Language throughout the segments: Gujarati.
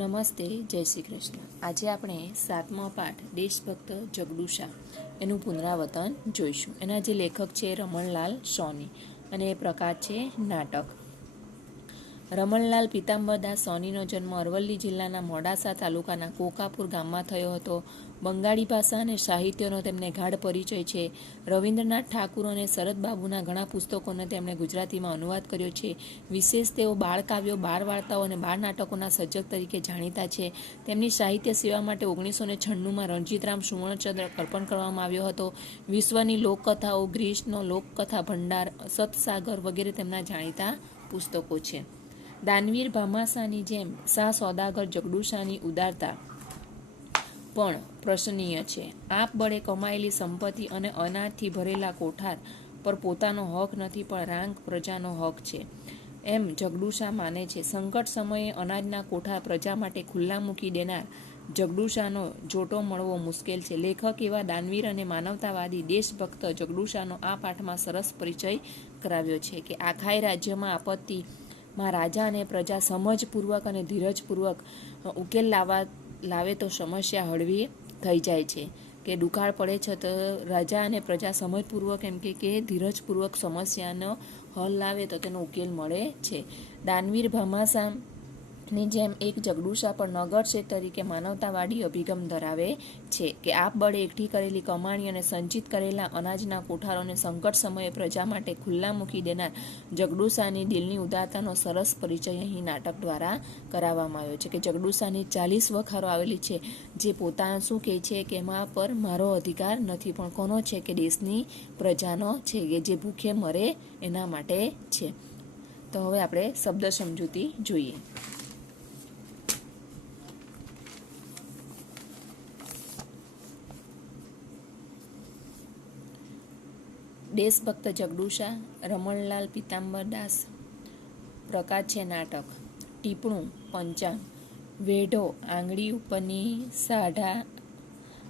નમસ્તે, જય શ્રી કૃષ્ણ. આજે આપણે 7મો પાઠ દેશભક્ત જગડુશા એનું પુનરાવર્તન જોઈશું. એના જે લેખક છે રમણલાલ સોની અને એ પ્રકાર છે નાટક. રમણલાલ પીતાંબરદાસ સોનીનો જન્મ અરવલ્લી જિલ્લાના મોડાસા તાલુકાના કોકાપુર ગામમાં થયો હતો. બંગાળી ભાષા અને સાહિત્યનો તેમને ગાઢ પરિચય છે. રવિન્દ્રનાથ ઠાકુર અને શરદબાબુના ઘણા પુસ્તકોને તેમણે ગુજરાતીમાં અનુવાદ કર્યો છે. વિશેષ તેઓ બાળકાવ્યો, બાળ વાર્તાઓ અને બાળ નાટકોના સર્જક તરીકે જાણીતા છે. તેમની સાહિત્ય સેવા માટે 1996માં રણજીતરામ સુવર્ણચંદ્રક અર્પણ કરવામાં આવ્યો હતો. વિશ્વની લોકકથાઓ, ગ્રીસનો લોકકથા ભંડાર, સતસાગર વગેરે તેમના જાણીતા પુસ્તકો છે. દાનવીર ભામાશાની જેમ શાહ સોદાગર જગડુશાની ઉદારતા પણ પ્રશંસનીય છે. આપ બળે કમાયેલી સંપત્તિ અને અનાજથી ભરેલા કોઠાર પર પોતાનો હક નથી, પણ રાંક પ્રજાનો હક છે, એમ જગડુશા માને છે. સંકટ સમયે અનાજના કોઠાર પ્રજા માટે ખુલ્લા મૂકી દેનાર જગડુશાનો જોટો મળવો મુશ્કેલ છે. લેખક એવા દાનવીર અને માનવતાવાદી દેશભક્ત જગડુશાનો આ પાઠમાં સરસ પરિચય કરાવ્યો છે કે આખાય રાજ્યમાં આપત્તિમાં રાજા અને પ્રજા સમજપૂર્વક અને ધીરજપૂર્વક ઉકેલ લાવે તો સમસ્યા હળવી થઈ જાય છે. કે દુકાળ પડે છે તો રાજા અને પ્રજા સમજપૂર્વક એમ કે ધીરજપૂર્વક સમસ્યાનો હલ લાવે તો તેનો ઉકેલ મળે છે. દાનવીર ભામાશાની જેમ એક જગડુશા પણ નગર શેઠ તરીકે માનવતાવાદી અભિગમ ધરાવે છે કે આપ બળે એકઠી કરેલી કમાણી અને સંચિત કરેલા અનાજના કોઠારોને સંકટ સમયે પ્રજા માટે ખુલ્લા મૂકી દેનાર જગડુશાની દિલની ઉદારતાનો સરસ પરિચય અહીં નાટક દ્વારા કરાવવામાં આવ્યો છે. કે જગડુશાની 40 વખારો આવેલી છે, જે પોતાના શું કહે છે કે એમાં પર મારો અધિકાર નથી, પણ કોનો છે કે દેશની પ્રજાનો છે, કે જે ભૂખે મરે એના માટે છે. તો હવે આપણે શબ્દ સમજૂતી જોઈએ. દેશભક્ત જગડુશા, રમણલાલ પીતાંબરદાસ. પ્રકાર છે નાટક. ટીપણું પંચાંગ. વેઢો આંગળી ઉપરની સાઢા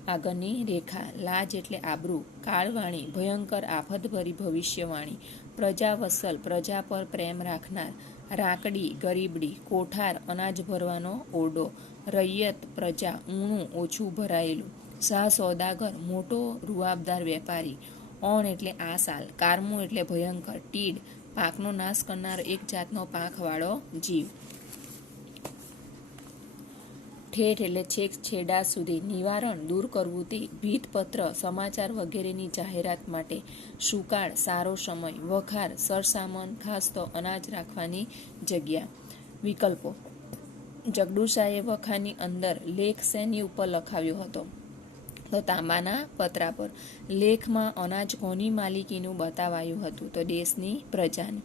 આગળની રેખા. લાજ એટલે આબરૂ. કાળવાણી ભયંકર આફતભરી ભવિષ્યવાણી. પ્રજાવત્સલ પ્રજા પર પ્રેમ રાખનાર. રાકડી ગરીબડી. કોઠાર અનાજ ભરવાનો ઓરડો. રૈયત પ્રજા ઊણું ઓછું ભરાયેલું. શાહ સોદાગર મોટો રૂઆબદાર વેપારી. ઓણ એટલે આસાલ. કારમું એટલે ભયંકર. તીડ પાકનો નાશ કરનાર એક જાતનો પાંખવાળો જીવ. ઠેઠ એટલે છેક છેડા સુધી. નિવારણ દૂર કરવું તે. ભીતપત્ર સમાચાર વગેરેની જાહેરાત માટે. સુકાળ સારો સમય. વખાર સરસામન ખાસ તો અનાજ રાખવાની જગ્યા. વિકલ્પો. જગડુશાએ વખારની અંદર લેખ શેની ઉપર લખાવ્યો હતો? તો તાંબાના પતરા પર. લેખમાં અનાજ કોની માલિકીનું બતાવાયું હતું? તો દેશની પ્રજાની.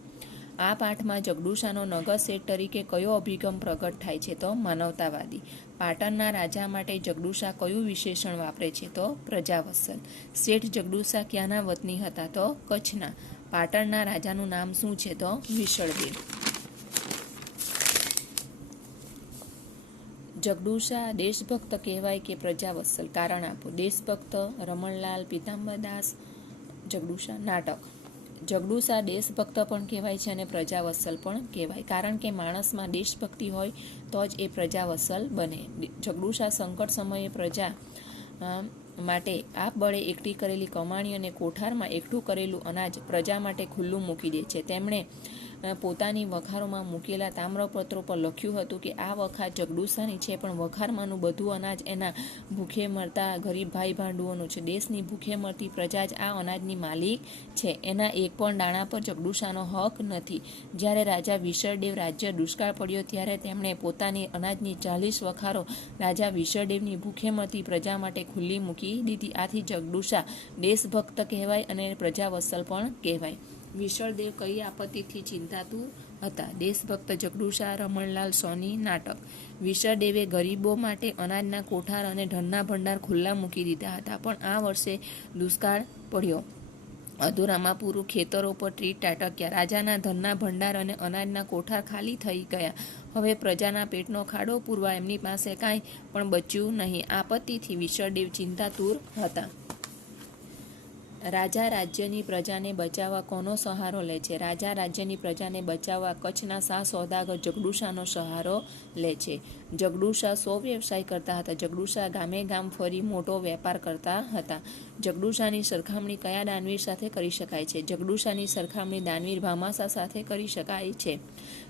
આ પાઠમાં જગડુશાનો નગર શેઠ તરીકે કયો અભિગમ પ્રગટ થાય છે? તો માનવતાવાદી. પાટણના રાજા માટે જગડુશા કયું વિશેષણ વાપરે છે? તો પ્રજાવત્સલ. શેઠ જગડુશા ક્યાંના વતની હતા? તો કચ્છના. પાટણના રાજાનું નામ શું છે? તો વિશળદેવ. જગડુશા દેશભક્ત કહેવાય કે પ્રજાવત્સલ? કારણ આપો. દેશભક્ત રમણલાલ પીતાંબરદાસ જગડુશા. નાટક. જગડુશા દેશભક્ત પણ કહેવાય છે અને પ્રજાવત્સલ પણ કહેવાય, કારણ કે માણસમાં દેશભક્તિ હોય તો જ એ પ્રજાવત્સલ બને. જગડુશા સંકટ સમયે પ્રજા માટે આપ બળે એકઠી કરેલી કમાણી અને કોઠારમાં એકઠું કરેલું અનાજ પ્રજા માટે ખુલ્લું મૂકી દે છે. તેમણે પોતાની વખારોમાં મૂકેલા તામ્રપત્રો પર લખ્યું હતું કે આ વખાર જગડુશાની છે, પણ વખારમાંનું બધું અનાજ એના ભૂખે મરતા ગરીબ ભાઈ ભાંડુઓનું છે. દેશની ભૂખે મરતી પ્રજા જ આ અનાજની માલિક છે. એના એક પણ દાણા પર જગડુશાનો હક નથી. જ્યારે રાજા વિશળદેવ રાજ્ય દુષ્કાળ પડ્યો ત્યારે તેમણે પોતાની અનાજની 40 વખારો રાજા વિશળદેવની ભૂખે મરતી પ્રજા માટે ખુલ્લી મૂકી દીધી. આથી જગડુશા દેશભક્ત કહેવાય અને પ્રજાવત્સલ પણ કહેવાય. વિશળદેવ કઈ આપત્તિથી ચિંતાતું હતા? દેશભક્ત જગડુશા. રમણલાલ સોની. નાટક. વિશળદેવે ગરીબો માટે અનાજના કોઠાર અને ધનના ભંડાર ખુલ્લા મૂકી દીધા હતા, પણ આ વર્ષે દુષ્કાળ પડ્યો. અધૂરામાં પૂરું ખેતરો પર તીડ ત્રાટક્યા. રાજાના ધનના ભંડાર અને અનાજના કોઠાર ખાલી થઈ ગયા. હવે પ્રજાના પેટનો ખાડો પૂરવા એમની પાસે કાંઈ પણ બચ્યું નહીં. આપત્તિથી વિશળદેવ ચિંતાતુર હતા. રાજા રાજ્યની પ્રજાને બચાવવા કોનો સહારો લે છે? રાજા રાજ્યની પ્રજાને બચાવવા કચ્છના શાહ સોદાગર જગડુશાનો સહારો લે છે. જગડુશા સો વ્યવસાય કરતા હતા. જગડુશા ગામે ગામ ફરી મોટો વેપાર કરતા હતા. જગડુશાની સરખામણી કયા દાનવીર સાથે કરી શકાય છે? જગડુશાની સરખામણી દાનવીર ભામાશા સાથે કરી શકાય છે.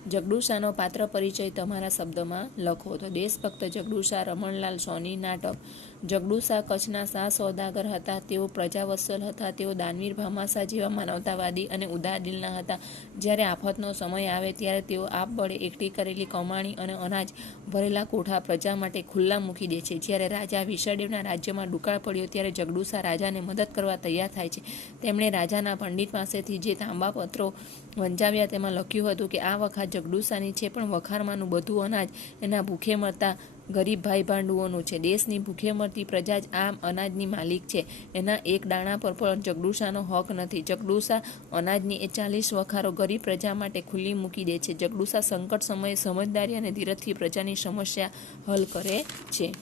જગડુશાનો પાત્ર પરિચય તમારા શબ્દમાં લખો. તો દેશભક્ત જગડુશા, રમણલાલ સોની. નાટક. જગડુશા કચ્છના શાહ સોદાગર હતા. તેઓ પ્રજાવત્સલ હતા. તેઓ દાનવીર ભામાશા જેવા માનવતાવાદી અને ઉદાર દિલના હતા. જ્યારે આફતનો સમય આવે ત્યારે તેઓ આપબળે એકઠી કરેલી કમાણી અને અનાજ ભરેલા કોઠા પ્રજા માટે ખુલ્લા મૂકી દે છે. જ્યારે રાજા વિશળદેવના રાજ્યમાં દુકાળ પડ્યો ત્યારે જગડુશા રાજાને મદદ કરવા તૈયાર થાય છે. તેમણે રાજાના પંડિત પાસેથી જે તાંબાપત્રો વંચાવ્યા તેમાં લખ્યું હતું કે આ વખાર જગડુશાની છે, પણ વખારમાંનું બધું અનાજ એના ભૂખે મરતા ગરીબ ભાઈ ભાંડુઓનું છે. દેશની ભૂખે મરતી પ્રજા જ આ અનાજની માલિક છે. એના એક દાણા પર પણ જગડુશાનો હક નથી. જગડુશા અનાજની એ 40 વખારો ગરીબ પ્રજા માટે ખુલ્લી મૂકી દે છે. જગડુશા સંકટ સમયે સમજદારી અને ધીરજથી પ્રજાની સમસ્યા હલ કરે છે.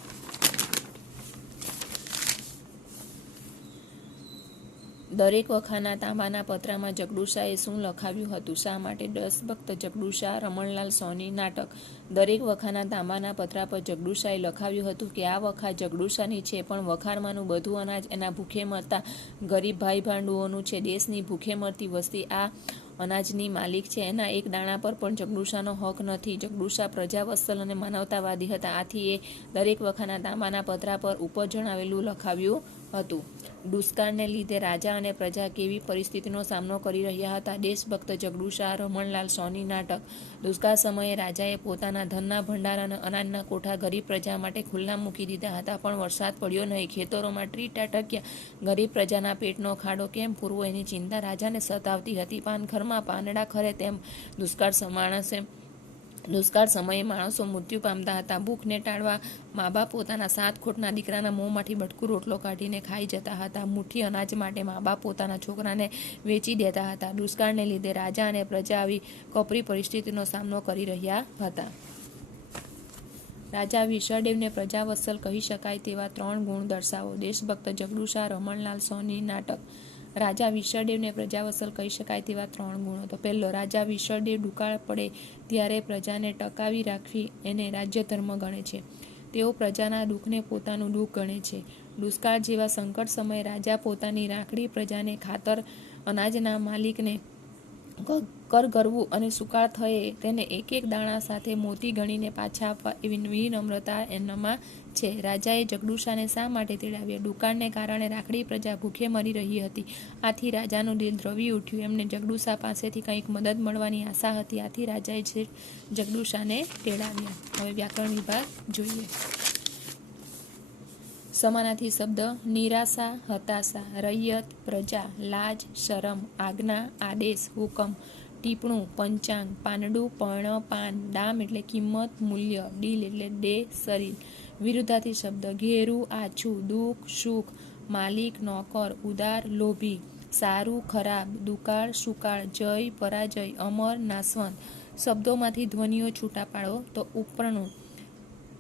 દરેક વખારના તાંબાના પત્રામાં જગડુશાએ શું લખાવ્યું હતું? શા માટે? દેશભક્ત જગડુશા, રમણલાલ સોની. નાટક. દરેક વખારના તાંબાના પત્રા પર જગડુશાએ લખાવ્યું હતું કે આ વખાર જગડુશાની છે, પણ વખારમાંનું બધું અનાજ એના ભૂખે મરતા ગરીબ ભાઈ ભાંડુઓનું છે. દેશની ભૂખે મરતી વસ્તી આ અનાજની માલિક છે. એના એક દાણા પર પણ જગડુશાનો હક નથી. જગડુશા પ્રજાવત્સલ અને માનવતાવાદી હતા. આથી એ દરેક વખારના તાંબાના પત્રા પર ઉપર જણાવેલું લખાવ્યું હતું. દુષ્કાળને લીધે રાજા અને પ્રજા કેવી પરિસ્થિતિનો સામનો કરી રહ્યા હતા? દેશભક્ત જગડુશા, રમણલાલ સોની. નાટક. દુષ્કાળ સમયે રાજાએ પોતાના ધનના ભંડાર અને અનાજના કોઠા ગરીબ પ્રજા માટે ખુલ્લા મૂકી દીધા હતા, પણ વરસાદ પડ્યો નહીં. ખેતરોમાં ટીટા ટક્યા. ગરીબ પ્રજાના પેટનો ખાડો કેમ પૂરવો એની ચિંતા રાજાને સતાવતી હતી. પાનખરમાં પાંદડા ખરે તેમ દુષ્કાળ સમયે માણસો મૃત્યુ પામતા હતા. ભૂખને ટાળવા મા બાપ પોતાના 7 ખોટના દીકરાના મોંમાંથી બટકું રોટલો કાઢીને ખાઈ જતા હતા. મુઠ્ઠી અનાજ માટે મા બાપ પોતાના છોકરાને વેચી દેતા હતા. દુષ્કાળને લીધે રાજા અને પ્રજા આવી કપરી પરિસ્થિતિનો સામનો કરી રહ્યા હતા. રાજા વિશળદેવને પ્રજાવત્સલ કહી શકાય તેવા 3 ગુણ દર્શાવો. દેશભક્ત જગડુશા, રમણલાલ સોની. નાટક. રાજા વિશળદેવને પ્રજાવત્સલ કહી શકાય તેવા 3 ગુણો. તો પહેલો, રાજા વિશળદેવ દુકાળ પડે ત્યારે પ્રજાને ટકાવી રાખવી એને રાજ્ય ધર્મ ગણે છે. તેઓ પ્રજાના દુઃખને પોતાનું દુઃખ ગણે છે. દુષ્કાળ જેવા સંકટ સમયે રાજા પોતાની રાખડી પ્રજાને ખાતર અનાજના માલિકને કરગરવું અને સુકાળ થયે તેને એક એક દાણા સાથે મોતી ગણીને પાછા આપવા એવી વિનમ્રતા એનામાં છે. રાજાએ જગડુશાને શા માટે તેડાવ્યા? દુકાળને કારણે રાખડી પ્રજા ભૂખે મરી રહી હતી. આથી રાજાનું દિલ દ્રવી ઉઠ્યું. એમને જગડુશા પાસેથી કંઈક મદદ મળવાની આશા હતી. આથી રાજાએ જગડુશાને તેડાવ્યા. હવે વ્યાકરણ વિભાગ જોઈએ. સમાનાર્થી શબ્દ: નિરાશા, હતાશા, રૈયત, પ્રજા, લાજ, શરમ, આજ્ઞા, આદેશ, હુકમ, ટીપણું, પંચાંગ, પાંદડું, પર્ણ, પાન, દામ એટલે કિંમત, મૂલ્ય, ડીલ એટલે ડે, શરીર. વિરુદ્ધાર્થી શબ્દ: ઘેરું, આછું, દુઃખ, સુખ, માલિક, નોકર, ઉદાર, લોભી, સારું, ખરાબ, દુકાળ, સુકાળ, જય, પરાજય, અમર, નાશવંત. શબ્દોમાંથી ધ્વનિઓ છૂટા પાડો. તો ઉપરનું: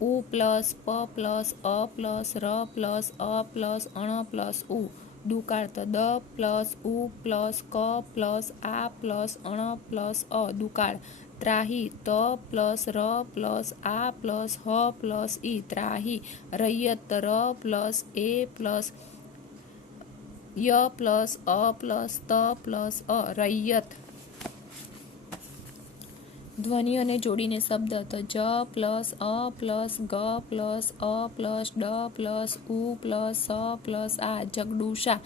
ઉ પ્લસ, પ પ્લસ, અ પ્લસ, ર પ્લસ, અ પ્લસ, અણ પ્લસ ઉ. દુકાળ. તો દ પ્લસ, ઉ પ્લસ, ક પ્લસ, આ પ્લસ, અણ પ્લસ અ. દુકાળ. ત્રાહી. ત પ્લસ, ર પ્લસ, આ પ્લસ, હ પ્લસ ઈ. ત્રાહી. રૈયત. ર પ્લસ, એ પ્લસ, ય પ્લસ, અ પ્લસ, ત પ્લસ અ. રૈયત. ધ્વનિઓને જોડીને શબ્દ: તો જ પ્લસ, અ પ્લસ, ગ પ્લસ, અ પ્લસ, ડ પ્લસ, ઉ પ્લસ, સ પ્લસ આ. જગડુશા.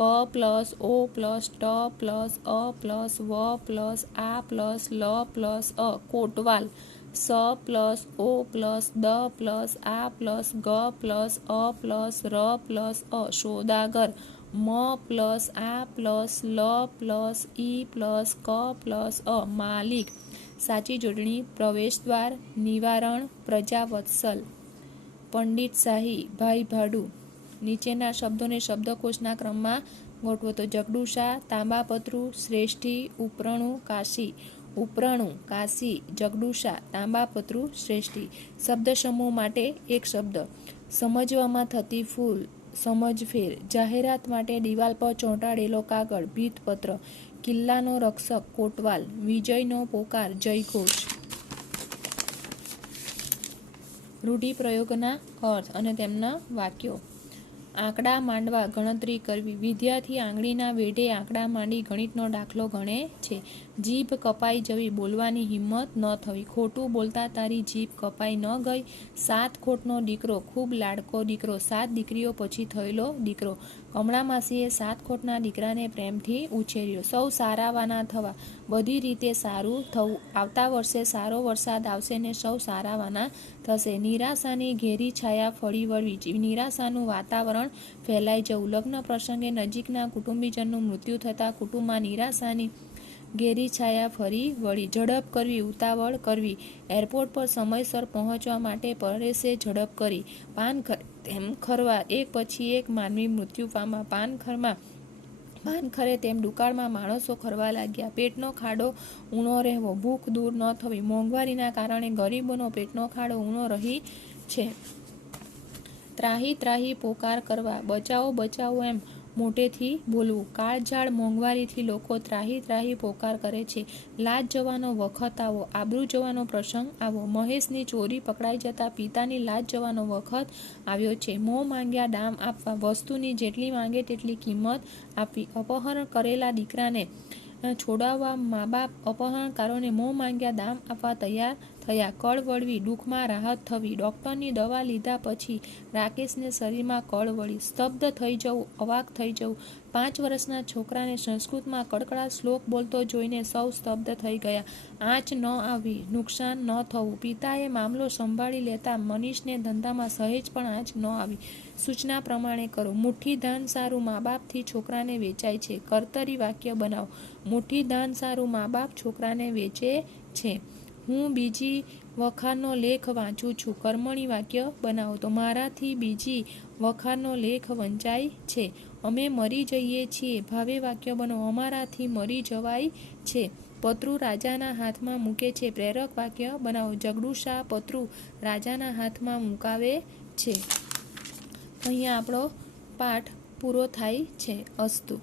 ક પ્લસ, ઓ પ્લસ, ટ પ્લસ, અ પ્લસ, વ પ્લસ, આ પ્લસ, લ પ્લસ અ. કોટવાલ. સ પ્લસ, ઓ પ્લસ, દ પ્લસ, આ પ્લસ, ગ પ્લસ, અ પ્લસ, ર પ્લસ અ. સોદાગર. મ પ્લસ, આ પ્લસ, લ પ્લસ, ઈ પ્લસ, ક પ્લસ અ. માલિક. સાચી જોડણી: પ્રવેશદ્વાર, નિવારણ, પ્રજાવત્સલ, પંડિતશાહી, ભાઈ ભાડુ. નીચેના શબ્દોને શબ્દકોશના ક્રમમાં ગોઠવો. તો જગડુશા, તાંબાપત્રું, શ્રેષ્ઠી, ઉપરણું, કાશી. ઉપરણું, કાશી, જગડુશા, તાંબાપત્રું, શ્રેષ્ઠી. શબ્દ સમૂહ માટે એક શબ્દ. સમજવામાં થતી ભૂલ: સમજફેર, જાહેરાત માટે દિવાલ પર ચોંટાડેલો કાગળ, ભીંતપત્ર, કિલ્લાનો રક્ષક કોટવાલ, વિજયનો પોકાર જયઘોષ. રૂઢિપ્રયોગના અર્થ અને તેમના વાક્યો. આંકડા માંડવા, ગણતરી કરવી. વિદ્યાર્થી આંગળીના વેઢે આંકડા માંડી ગણિતનો દાખલો ગણે છે. જીભ કપાઈ જવી, બોલવાની હિંમત ન થવી. ખોટું બોલતા તારી જીભ કપાઈ ન ગઈ. 7 ખોટનો દીકરો, ખૂબ લાડકો દીકરો. 7 દીકરીઓ પછી થયેલો દીકરો. કમળા માસીએ 7 ખોટના દીકરાને પ્રેમથી ઉછેર્યો. સૌ સારાવાના થવા, બધી રીતે સારું થવું. આવતા વર્ષે સારો વરસાદ આવશે ને સૌ સારાવાના થશે. નિરાશાની ઘેરી છાયા ફળી વળવી, નિરાશાનું વાતાવરણ ફેલાઈ જવું. લગ્ન પ્રસંગે નજીકના કુટુંબીજનનું મૃત્યુ થતાં કુટુંબમાં નિરાશાની ઘેરી છાયા ફરી વળી. ઝડપ કરવી, ઉતાવળ કરવી. એરપોર્ટ પર સમયસર પહોંચવા માટે પરેશે ઝડપ કરી. પાન તેમ ખરવા, એક પછી એક માનવી મૃત્યુ પામવા. પાન ખરે તેમ દુકાળમાં માણસો ખરવા લાગ્યા. પેટનો ખાડો ઊણો રહેવો, ભૂખ દૂર ન થવી. મોંઘવારીના કારણે ગરીબોનો પેટનો ખાડો ઊણો રહી છે. ત્રાહી ત્રાહી પોકાર કરવા, બચાવો બચાવો એમ મોટેથી બોલવું. કાળઝાળ મોંઘવારીથી લોકો ત્રાહી ત્રાહી પોકાર કરે છે. લાજ જવાનો વખત આવો, આબરૂ જવાનો પ્રસંગ આવો. મહેશની ચોરી પકડાઈ જતા પિતાની લાજ જવાનો વખત આવ્યો છે. મોં માંગ્યા દામ આપવા, વસ્તુની જેટલી માંગે તેટલી કિંમત આપવી. અપહરણ કરેલા દીકરાને છોડાવવા મા બાપ અપહરણકારોને મોં માંગ્યા દામ આપવા તૈયાર થયા. કળ વળવી, દુઃખમાં રાહત થવી. ડૉક્ટરની દવા લીધા પછી રાકેશને શરીરમાં કળ વળી. સ્તબ્ધ થઈ જવું, અવાક થઈ જવું. 5 વર્ષના છોકરાને સંસ્કૃતમાં કડકડાટ શ્લોક બોલતો જોઈને સૌ સ્તબ્ધ થઈ ગયા. આંચ ન આવવી, નુકસાન ન થવું. પિતાએ મામલો સંભાળી લેતા મનીષને ધંધામાં સહેજ પણ આંચ ન આવી. સૂચના પ્રમાણે કરો. મુઠ્ઠી ધાન સારું મા બાપથી છોકરાને વેચાય છે. કર્તરી વાક્ય બનાવો. મુઠ્ઠી ધાન સારું મા બાપ છોકરાને વેચે છે. હું બીજી વખારનો લેખ વાંચું છું. કર્મણી વાક્ય બનાવો. તો મારાથી બીજી વખારનો લેખ વંચાય છે. અમે મરી જઈએ છીએ. ભાવે વાક્ય બનાવો. અમારાથી મરી જવાય છે. પતરું રાજાના હાથમાં મૂકે છે. પ્રેરક વાક્ય બનાવો. જગડુશા પતરું રાજાના હાથમાં મુકાવે છે. અહીંયા આપણો પાઠ પૂરો થાય છે. અસ્તુ.